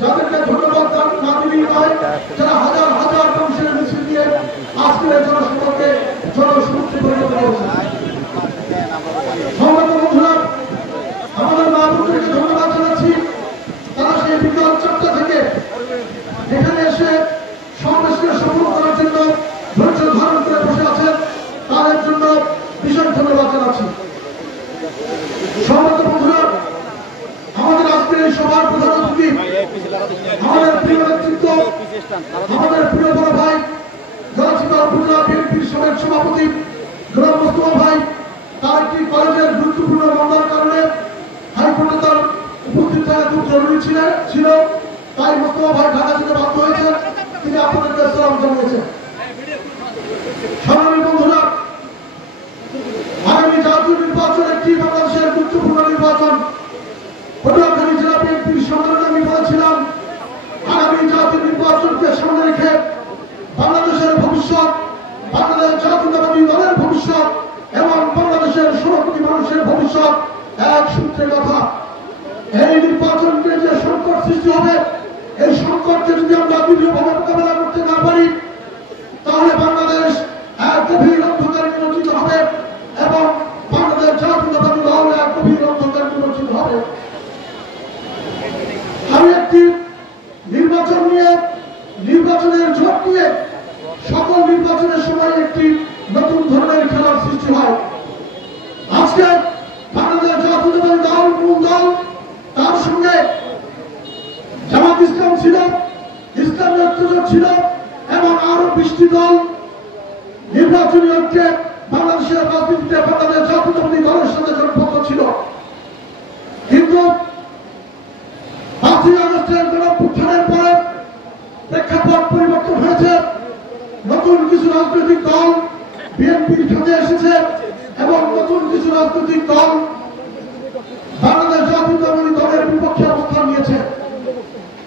যাদেরকে ধন্যবাদ না দিলেই নয়, যারা হাজার হাজার মানুষের মিছিল দিয়ে আজকের জনসভাকে জনসমুদ্রে পরিণত করেছে। সংগ্রামী বন্ধুরা, আমাদের মা বোনদেরকে ধন্যবাদ জানাচ্ছি। তারা সেই বিকাল 4টা থেকে এখানে এসে সমাবেশকে সফল করার জন্য ধৈর্য ধারণ করে বসে আছেন। তাদের জন্য বিশেষ ধন্যবাদ জানাচ্ছি। সংগ্রামী বন্ধুরা, আমাদের আজকের এই সভার প্রধান অতিথি, আমাদের প্রিয় নেতৃত্ব, আমাদের প্রিয় বড় ভাই গলাচিপা উপজেলা বিএনপির সাবেক সভাপতি গোলাম মোস্তফা ভাই, তার একটি কলেজের গুরুত্বপূর্ণ মামলার কারণে হাইকোর্টে তার উপস্থিত থাকা খুব জরুরি ছিল, তাই মোস্তফা ভাই ঢাকা যেতে বাধ্য হয়েছেন। তিনি আপনাদেরকে সালাম জানিয়েছেন। সংগ্রামী বন্ধুরা, আগামী জাতীয় নির্বাচন একটি বাংলাদেশের গুরুত্বপূর্ণ নির্বাচন। পটুয়াখালী জেলা বিএনপির সম্মেলনে আমি বলেছিলাম, আগামী জাতীয় নির্বাচনকে সামনে রেখে বাংলাদেশের ভবিষ্যৎ, বাংলাদেশ জাতীয়তাবাদী দলের ভবিষ্যৎ এবং বাংলাদেশের 16 কোটি মানুষের ভবিষ্যৎ এক সূত্রে কথা। এই নির্বাচনকে যে সংকট সৃষ্টি হবে, এই সংকটকে যদি আমরা দৃঢ়ভাবে মোকাবেলা করতে না পারি, তাহলে বাংলাদেশ এক গভীর অন্ধকারে নিমজ্জিত হবে এবং বাংলাদেশ জাতীয়তাবাদী দল এক গভীর অন্ধকারে নিমজ্জিত হবে। আমি একটি নির্বাচন নিয়ে, নির্বাচনের জোট নিয়ে সকল নির্বাচনের সময় একটি নতুন ধরনের খেলার সৃষ্টি হয়। আজকে বাংলাদেশ জাতীয়তাবাদী দল মূল দল, তার সঙ্গে জামাত ইসলাম ছিল, ইসলামী ঐক্যজোট ছিল এবং আরো 20টি দল নির্বাচনী ঐক্যে বাংলাদেশের রাজনীতিতে বাংলাদেশ জাতীয়তাবাদী দলের সাথে জোটবদ্ধ ছিল। কিন্তু 5ই আগস্টের গণঅভ্যুত্থানের পরে প্রেক্ষাপট পরিবর্তন হয়েছে। নতুন কিছু রাজনৈতিক দল বিএনপির খাতে এসেছে এবং নতুন কিছু রাজনৈতিক দল বাংলাদেশ জাতীয়তাবাদী দলের বিপক্ষে অবস্থান নিয়েছে।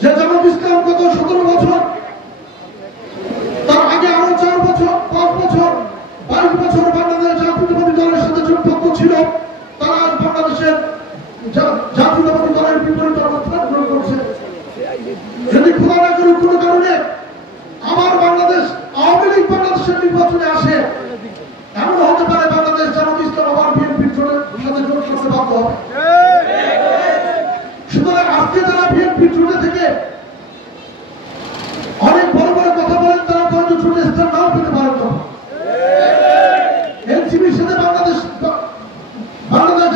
যে জামাত ইসলাম গত 17 বছর, তার আগে আরো 4 বছর, 5 বছর, 22 বছর বাংলাদেশ জাতীয়তাবাদী দলের সাথে জোটবদ্ধ ছিল, তারা আজ বাংলাদেশের জাতীয়তাবাদী দলের বিপরীত অবস্থান গ্রহণ করছে। যদি খোলা না করুক কোনো কারণে আবার বাংলাদেশ আওয়ামী লীগ বাংলাদেশের নির্বাচনে আসে, এমন হতে পারে বাংলাদেশ জামাত ইসলাম আবার বিএনপির সাথে জোট করতে বাধ্য হবে। সুতরাং আজকে যারা বিএনপি জোটে থেকে অনেক বড় বড় কথা বলেন, তারা হয়তো জোটে স্থান নাও পেতে পারেন না। এনসিপির সাথে বাংলাদেশ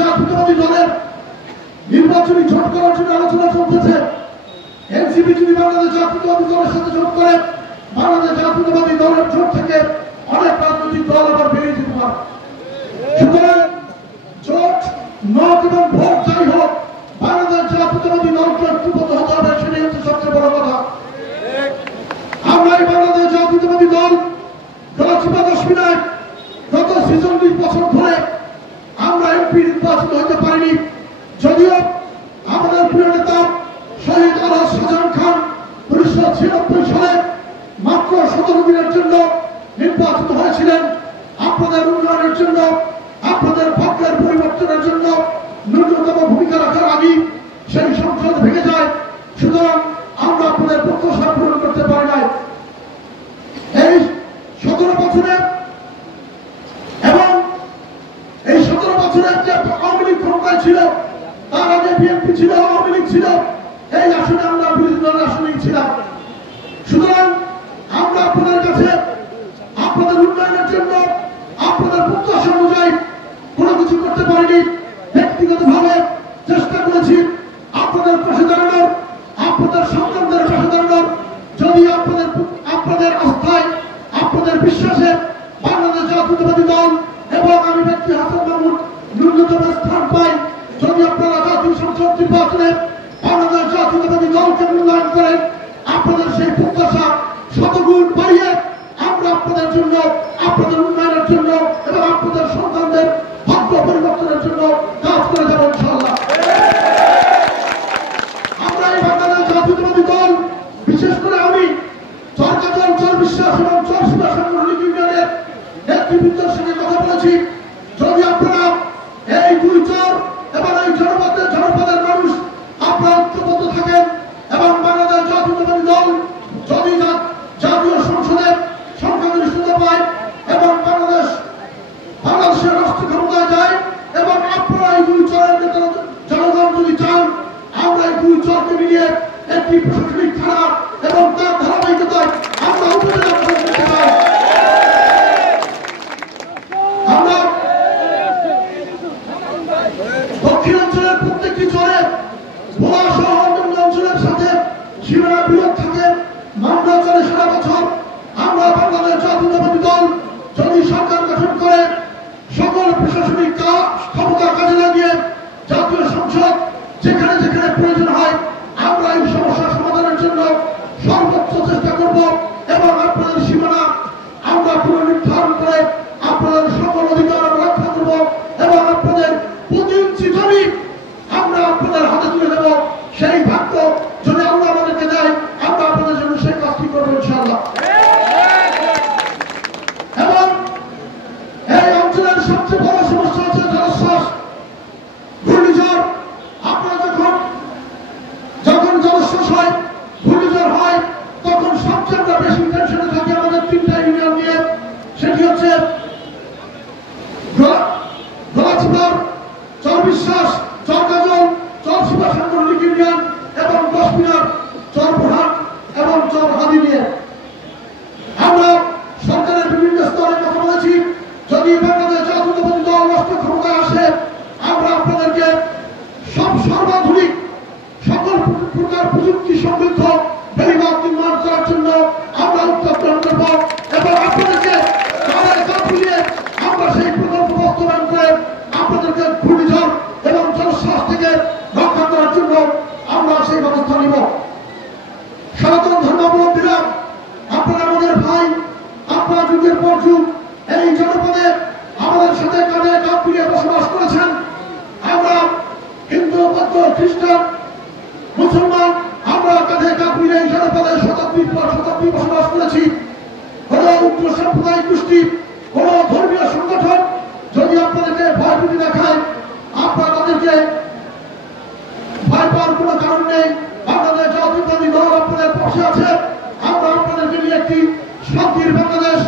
জাতীয়তাবাদী দলের নির্বাচনী জোট করার জন্য আলোচনা চলতেছে। এনসিপি যদি বাংলাদেশ জাতীয়তাবাদী দলের সাথে জোট করে, বাংলাদেশ জাতীয়তাবাদী দলের জোট থেকে অনেক রাজনৈতিক দল আবার বেরিয়ে যেতে পারে। সুতরাং জোট, মত এবং ভোট যাই হোক, বাংলাদেশ জাতীয়তাবাদী দলকে ঐক্যবদ্ধ হতে হবে, সেটাই হচ্ছে সবচেয়ে বড় কথা। আমরা এই বাংলাদেশ জাতীয়তাবাদী দল গলাচিপা 10 মিনিট গত 46 বছর ধরে আমরা এমপি নির্বাচিত হতে পারিনি। যদিও আমাদের প্রিয় নেতা শহীদ আলহাজ শাহজাহান খান 1996 সালে মাত্র 17 দিনের জন্য নির্বাচিত হয়েছিলেন। আপনাদের উন্নয়নের জন্য, আপনাদের ভাগ্যের পরিবর্তনের জন্য ন্যূনতম ভূমিকা রাখার আগে সেই সংসদ ভেঙে যায়। সুতরাং আমরা আপনাদের প্রত্যাশা পূরণ করতে পারি নাই। এই 17 বছরে এবং এই 17 বছরে যে আওয়ামী লীগ ক্ষমতায় ছিল, তার আগে বিএনপি ছিল, আওয়ামী লীগ ছিল, এই আসনে আমরা বিরোধী দলের আসনেই ছিলাম। সুতরাং আমরা আপনাদের কাছে আপনাদের উন্নয়নের জন্য, আপনাদের প্রত্যাশা অনুযায়ী কোনো কিছু করতে পারিনি। ব্যক্তিগতভাবে চেষ্টা করেছি আপনাদের পাশে দাঁড়ানোর, আপনাদের সন্তানদের পাশে দাঁড়ানোর। যদি আপনাদের আস্থায়, আপনাদের বিশ্বাসে বাংলাদেশ জাতীয়তাবাদী দল এবং আমি ব্যক্তি হাসান মাহমুদ ন্যূনতম স্থান পাই, যদি আপনারা জাতীয় সংসদ নির্বাচনে বাংলাদেশ জাতীয়তাবাদী দলকে মূল্যায়ন করেন, আপনাদের সেই প্রত্যাশা শতগুণ বাড়িয়ে আমরা আপনাদের জন্য, আপনাদের উন্নয়নের জন্য এবং আপনাদের সন্তানদের ভাগ্য পরিবর্তনের জন্য কাজ করে যাব ইনশাআল্লাহ। নেতৃত্বের সঙ্গে কথা বলেছি, যদি আপনারা এই দুই চর এবং এই জনপদের মানুষ আপনারা ঐক্যবদ্ধ থাকেন এবং বাংলাদেশ জাতীয়তাবাদী দল যদি জাতীয় সংসদে সংখ্যাগরিষ্ঠতা পায় এবং বাংলাদেশের রাষ্ট্র ক্ষমতায় যায় এবং আপনারা এই দুই চরের জনগণ যদি চান, আমরা এই দুই চরকে মিলিয়ে একটি প্রশাসনিক থানা এবং তার ধারাবাহিকতায় আমরা উপজেলা গঠন করতে চাই। আমরা দক্ষিণাঞ্চলের প্রত্যেকটি চরে ভোলা সহ অন্যান্য অঞ্চলের সাথে সীমানা বিরোধ থাকে, মামলা চলে সারা বছর। আমরা বাংলাদেশ জাতীয়তাবাদী দল যদি সরকার গঠন করে সকল প্রশাসনিক ক্ষমতা কাজে লাগিয়ে জাতীয় সংসদ যেখানে যেখানে প্রয়োজন হয় আমরা এই সমস্যা সমাধানের জন্য সর্বোচ্চ চেষ্টা করব এবং আপনাদের সীমানা আমরা পুনর্নির্ধারণ করে আপনাদের সকল অধিকার রক্ষা করব এবং আপনাদের প্রতি ইঞ্চি জমি আমরা আপনাদের হাতে তুলে দেব। সেই ভাগ্য যদি আল্লাহ আমাদেরকে দেয়, আমরা আপনাদের জন্য সেই কাজটি করবো ইনশাআল্লাহ। এবং এই অঞ্চলের সবচেয়ে বড় সমস্যা হচ্ছে জলোচ্ছ্বাস, ঘূর্ণিঝড়। আপনারা যখন জলোচ্ছ্বাস হয়, ঘূর্ণিঝড় হয়, তখন সবচেয়ে আমরা বেশি টেনশনে থাকি আমাদের তিনটা ইউনিয়ন নিয়ে। সেটি হচ্ছে গলাচিপার, চরবিশ্বাস, চরগাজল, চরশিবা সাংগঠনিক ইউনিয়ন এবং দশমিনার, চরপ্রধান এবং চরহাদি নিয়ে। আমরা সরকারের বিভিন্ন স্তরে কথা বলেছি, যদি বাংলাদেশ জাতীয়তাবাদী দল রাষ্ট্র ক্ষমতায় আসে, আমরা আপনাদেরকে সর্বাধুনিক সকল প্রকার প্রযুক্তি সমৃদ্ধ বেড়িবাঁধ নির্মাণ করার জন্য আমরা উদ্যোগ গ্রহণ করব এবং আপনাদেরকে আমরা সেই প্রকল্প বাস্তবায়ন করে আপনাদেরকে ঘূর্ণিঝড় এবং জলোচ্ছ্বাস থেকে রক্ষা করার জন্য আমরা সেই ব্যবস্থা নিব। সনাতন ধর্মাবলম্বীরা আপনারা আমাদের ভাই, আপনারা যুগের পর যুগ এই জনপদে আমাদের সাথে কাঁধে কাঁধ মিলিয়ে বসবাস করেছেন। আমরা হিন্দু, বৌদ্ধ, খ্রিস্টান, মুসলমান আমরা কাঁধে কাঁধ মিলিয়ে এই জনপদে শতাব্দীর পর শতাব্দী বসবাস করেছি। কোন উগ্র সাম্প্রদায়িক গোষ্ঠী, কোন ধর্মীয় সংগঠন যদি আপনাদেরকে ভয়ভীতি দেখায়, আপনারা তাদেরকে ভয় পাওয়ার কোন কারণ নেই। বাংলাদেশ জাতীয়তাবাদী দল আপনাদের পাশে আছে। আমরা আপনাদেরকে নিয়ে একটি শান্তির বাংলাদেশ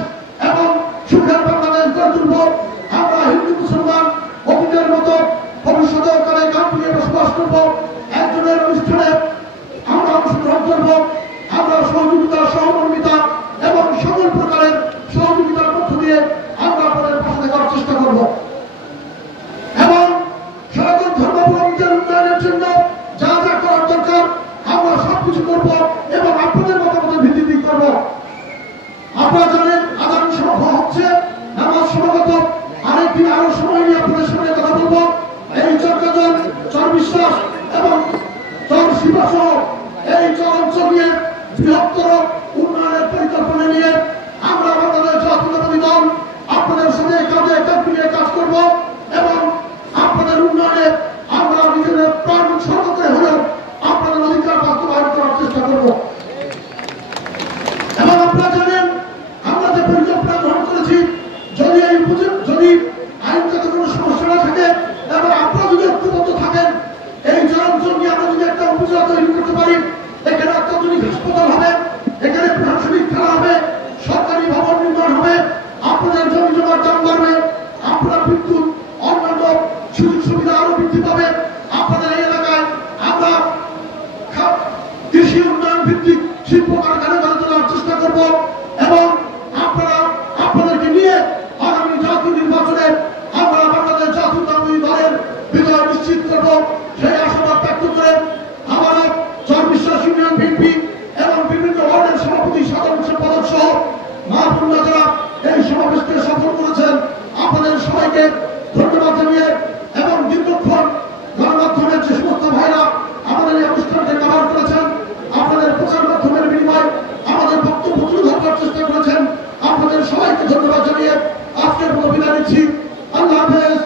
এবং সুখের বাংলাদেশ গড়ে তুলব। আমরা হিন্দু মুসলমান অতীতের মতো ভবিষ্যতেও কালে কাঁধ মিলিয়ে বসবাস করব। একজনের অনুষ্ঠানে আমরা অংশগ্রহণ করব। আমরা সহযোগিতা, সহমর্মিতা এবং সকল প্রকারের সহযোগিতার মধ্য দিয়ে আমরা আপনাদের পাশে থাকার চেষ্টা করব এবং সনাতন ধর্মাবলম্বীদের উন্নয়নের জন্য যা যা করার দরকার আমরা সবকিছু করব এবং আপনাদের মতামতের ভিত্তিতে করব। আপনারা জানেন আজান সভা হচ্ছে, নামাজ সমাগত, আরেকদিন আরো সময় নিয়ে আপনাদের সঙ্গে কথা বলবো। এই চরকাজল, চরবিশ্বাস এবং চরশিবা সহ এই চর অঞ্চল নিয়ে বৃহত্তর উন্নয়নের পরিকল্পনা নিয়ে আমরা বাংলাদেশ জাতীয়তাবাদী দল আপনাদের সাথে কাঁধে কাঁধ মিলিয়ে কাজ করব এবং আপনাদের উন্নয়নে আমরা নিজেদের প্রাণ উৎসর্গ করে হলেও আপনাদের অধিকার বাস্তবায়ন করার চেষ্টা করব। এবং আপনারা জানেন আমরা যে পরিকল্পনা গ্রহণ করেছি, যদি আইনগত কোনো সমস্যা না থাকে এবং আপনারা যদি ঐক্যবদ্ধ থাকেন, এই জনাঞ্চল নিয়ে আমরা যদি একটা উপজেলা তৈরি করতে পারি, এখানে অত্যাধুনিক হাসপাতাল হবে, এখানে প্রশাসনিক খেলা হবে, সরকারি ভবন নির্মাণ হবে, আপনাদের জমি জমার দাম বাড়বে, আপনার বিদ্যুৎ অন্যান্য সুযোগ সুবিধা আরো বৃদ্ধি পাবে। আপনাদের এই এলাকায় আমরা কৃষি উন্নয়ন ভিত্তিক শিল্প কারখানা গড়ে তোলার চেষ্টা করব এবং আপনাদেরকে নিয়ে আগামী জাতীয় নির্বাচনে আমরা বাংলাদেশ জাতীয়তাবাদী দলের বিজয় নিশ্চিত করব। সেই আশাবাদ ব্যক্ত করে আমারা চরবিশ্বাস ইউনিয়ন বিএনপি এবং বিভিন্ন ওয়ার্ডের সভাপতি, সাধারণ সম্পাদক সহ মা বোনরা যারা এই সমাবেশকে সফল করেছেন, আপনাদের সবাইকে ধন্যবাদ জানিয়ে এবং দীর্ঘক্ষণ গণমাধ্যমের যে সমস্ত ভাইরা আমাদের এই অনুষ্ঠানকে কভার করেছেন, আপনাদের প্রচার মাধ্যমের বিনিময়ে আমাদের বক্তব্য তুলে ধরার চেষ্টা করেছেন, আপনাদের সবাইকে ধন্যবাদ জানিয়ে আজকের মতো বিদায় নিচ্ছি। আল্লাহ হাফেজ।